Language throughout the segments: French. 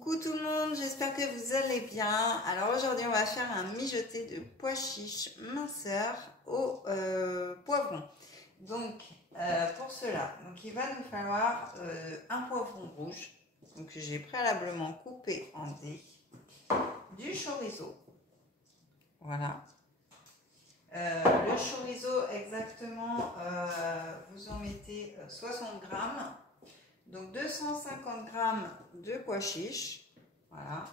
Coucou tout le monde, j'espère que vous allez bien. Alors aujourd'hui on va faire un mijoté de pois chiches minceur au poivron. Donc pour cela, il va nous falloir un poivron rouge, donc que j'ai préalablement coupé en dés, du chorizo, voilà. Le chorizo exactement, vous en mettez 60 grammes. Donc 250 g de pois chiches, voilà,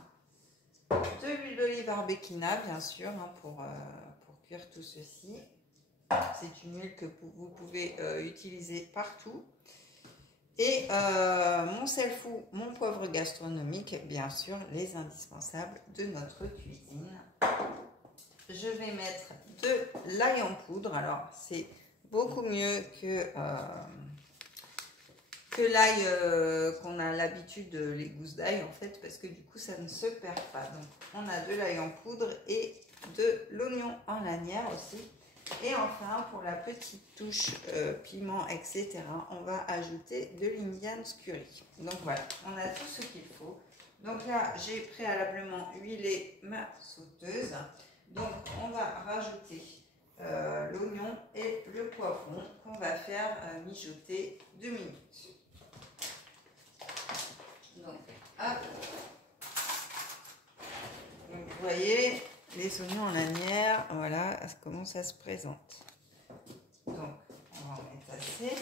de l'huile d'olive Arbequina bien sûr pour cuire tout ceci. C'est une huile que vous pouvez utiliser partout. Et mon sel fou, mon poivre gastronomique, bien sûr, les indispensables de notre cuisine. Je vais mettre de l'ail en poudre, alors c'est beaucoup mieux que l'ail qu'on a l'habitude, les gousses d'ail en fait, parce que du coup ça ne se perd pas. Donc on a de l'ail en poudre et de l'oignon en lanière aussi. Et enfin pour la petite touche piment etc, on va ajouter de l'Indian curry. Donc voilà, on a tout ce qu'il faut. Donc là j'ai préalablement huilé ma sauteuse. Donc on va rajouter l'oignon et le poivron qu'on va faire mijoter 2 minutes. Donc, hop. Donc, vous voyez les oignons en lanière, voilà comment ça se présente. Donc, on va en mettre assez.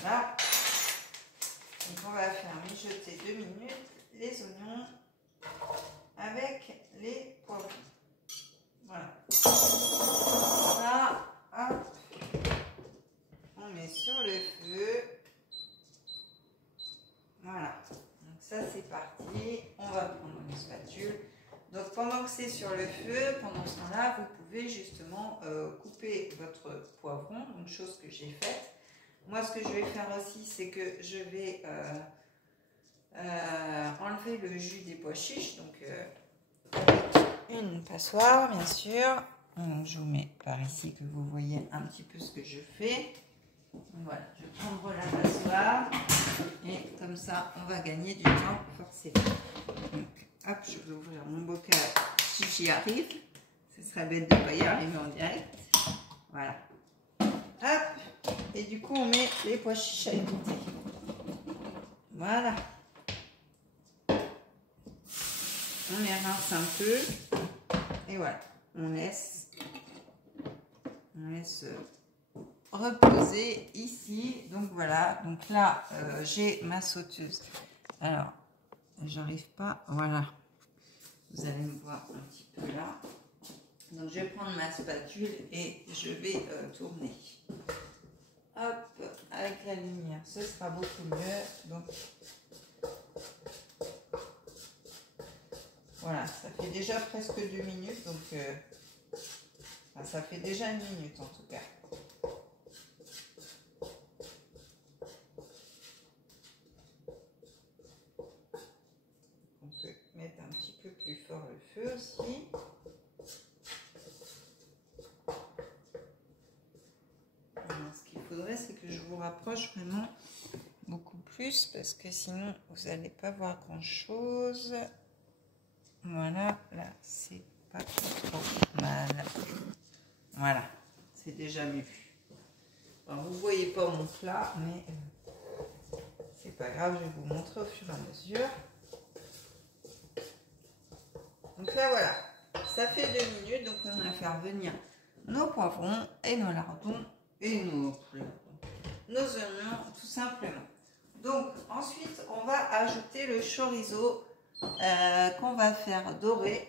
Voilà. Donc, on va faire mijoter 2 minutes les oignons avec les poivrons. Voilà. Ça, hop. On met sur le feu. Voilà. Donc ça c'est parti. On va prendre une spatule. Donc pendant que c'est sur le feu, pendant ce temps-là, vous pouvez justement couper votre poivron. Donc chose que j'ai faite. Moi ce que je vais faire aussi, c'est que je vais enlever le jus des pois chiches. Donc avec une passoire bien sûr. Donc, je vous mets par ici que vous voyez un petit peu ce que je fais. Voilà, je vais prendre la passoire et comme ça on va gagner du temps forcément. Donc hop, je vais ouvrir mon bocal si j'y arrive. Ce serait bête de ne pas y arriver en direct. Voilà. Hop, et du coup on met les pois chiches à égoutter. Voilà. On les rince un peu et voilà, on laisse reposer ici. Donc voilà, donc là j'ai ma sauteuse. Alors j'arrive pas, voilà, vous allez me voir un petit peu là. Donc je vais prendre ma spatule et je vais tourner. Hop, avec la lumière ce sera beaucoup mieux. Donc voilà, ça fait déjà presque 2 minutes, donc enfin, ça fait déjà 1 minute en tout cas. On peut mettre un petit peu plus fort le feu aussi. Alors, ce qu'il faudrait, c'est que je vous rapproche vraiment beaucoup plus, parce que sinon vous n'allez pas voir grand chose. Voilà, là c'est pas trop mal. Voilà, c'est déjà mieux. Alors, vous voyez pas mon plat, mais c'est pas grave, je vais vous montrer au fur et à mesure. Donc là voilà, ça fait 2 minutes, donc on va faire venir nos poivrons et nos lardons et nos oignons tout simplement. Donc ensuite on va ajouter le chorizo qu'on va faire dorer.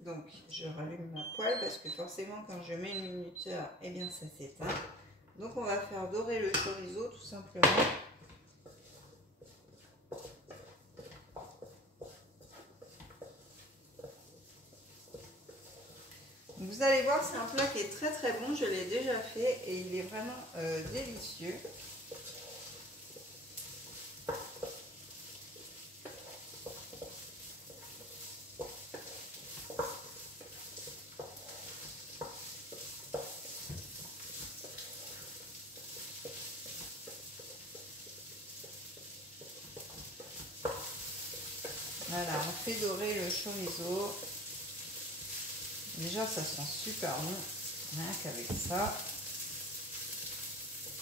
Donc je rallume ma poêle parce que forcément quand je mets une minuteur, eh bien ça s'éteint. Donc on va faire dorer le chorizo tout simplement. Vous allez voir, c'est un plat qui est très très bon, je l'ai déjà fait et il est vraiment délicieux. Voilà, on fait dorer le chorizo. Déjà, ça sent super bon, rien qu'avec ça.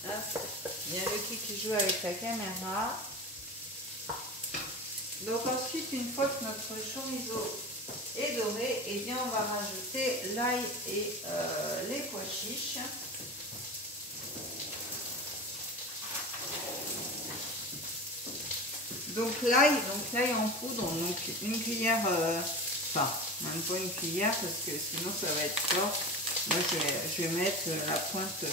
Hop. Il y a Lucky qui joue avec la caméra. Donc ensuite, une fois que notre chorizo est doré, eh bien, on va rajouter l'ail et les pois chiches. Donc l'ail en poudre, donc une cuillère, enfin même pas une cuillère parce que sinon ça va être fort. Moi je vais mettre la pointe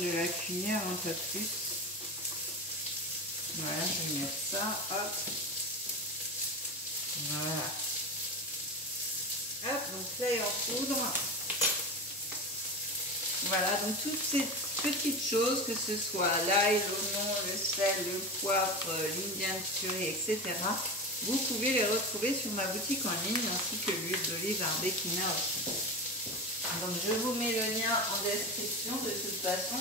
de la cuillère, un peu plus. Voilà, je vais mettre ça, hop. Voilà. Hop, donc l'ail en poudre. Voilà, donc toutes ces petites choses, que ce soit l'ail, l'oignon, le sel, le poivre, l'Indian curry, etc. Vous pouvez les retrouver sur ma boutique en ligne ainsi que l'huile d'olive Arbequina aussi. Donc je vous mets le lien en description de toute façon.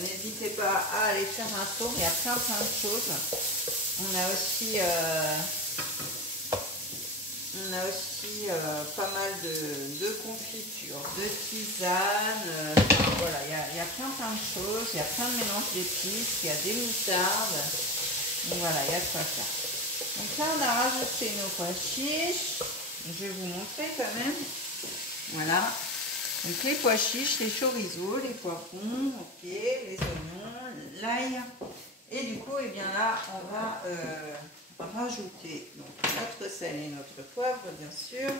N'hésitez pas à aller faire un tour, il y a plein de choses. On a aussi pas mal de confitures, de tisanes, voilà, il y a plein de choses, il y a plein de mélanges d'épices, il y a des moutardes, donc voilà, il y a de quoi faire. Donc là, on a rajouté nos pois chiches, je vais vous montrer quand même, voilà, donc les pois chiches, les chorizo, les poivrons, ok, les oignons, l'ail, et du coup, eh bien là, on va rajouter donc notre sel et notre poivre, bien sûr.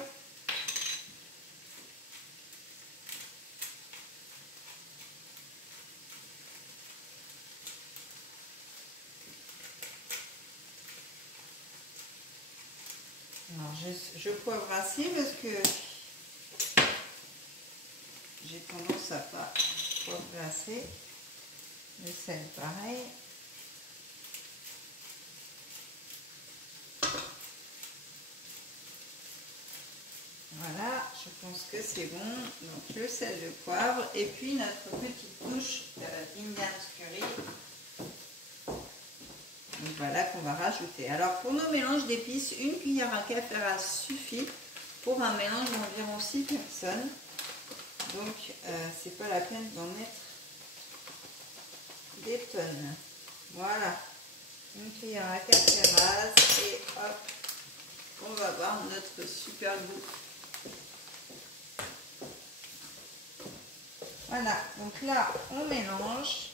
Alors je poivre assez parce que j'ai tendance à pas poivrer assez. Le sel pareil. Voilà, je pense que c'est bon. Donc le sel, le poivre et puis notre petite touche d'Indian curry. Donc voilà qu'on va rajouter. Alors pour nos mélanges d'épices, une cuillère à café rase suffit pour un mélange d'environ 6 personnes. Donc c'est pas la peine d'en mettre des tonnes. Voilà, une cuillère à café rase et hop, on va voir notre super goût. Voilà, donc là on mélange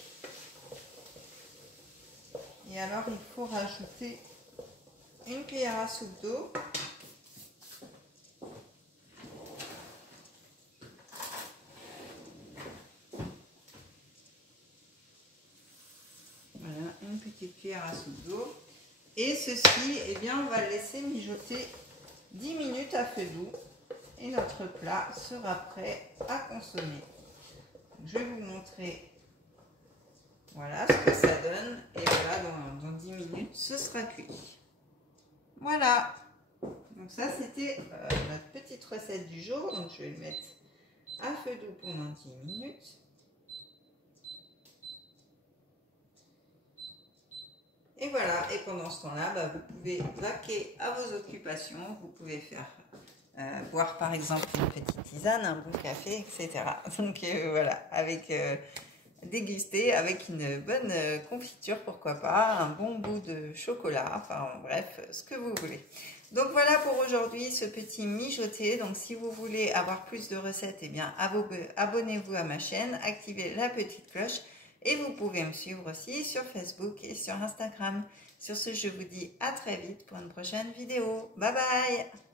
et alors il faut rajouter une cuillère à soupe d'eau. Voilà, une petite cuillère à soupe d'eau. Et ceci, eh bien, on va le laisser mijoter 10 minutes à feu doux et notre plat sera prêt à consommer. Je vais vous montrer voilà ce que ça donne et voilà dans 10 minutes ce sera cuit. Voilà, donc ça c'était notre petite recette du jour, donc je vais le mettre à feu doux pendant 10 minutes. Et voilà, et pendant ce temps-là, bah, vous pouvez vaquer à vos occupations, vous pouvez faire boire par exemple une petite tisane, un bon café, etc. Donc voilà, avec déguster avec une bonne confiture, pourquoi pas, un bon bout de chocolat, enfin bref, ce que vous voulez. Donc voilà pour aujourd'hui ce petit mijoté. Donc si vous voulez avoir plus de recettes, eh bien abonnez-vous à ma chaîne, activez la petite cloche et vous pouvez me suivre aussi sur Facebook et sur Instagram. Sur ce, je vous dis à très vite pour une prochaine vidéo. Bye bye!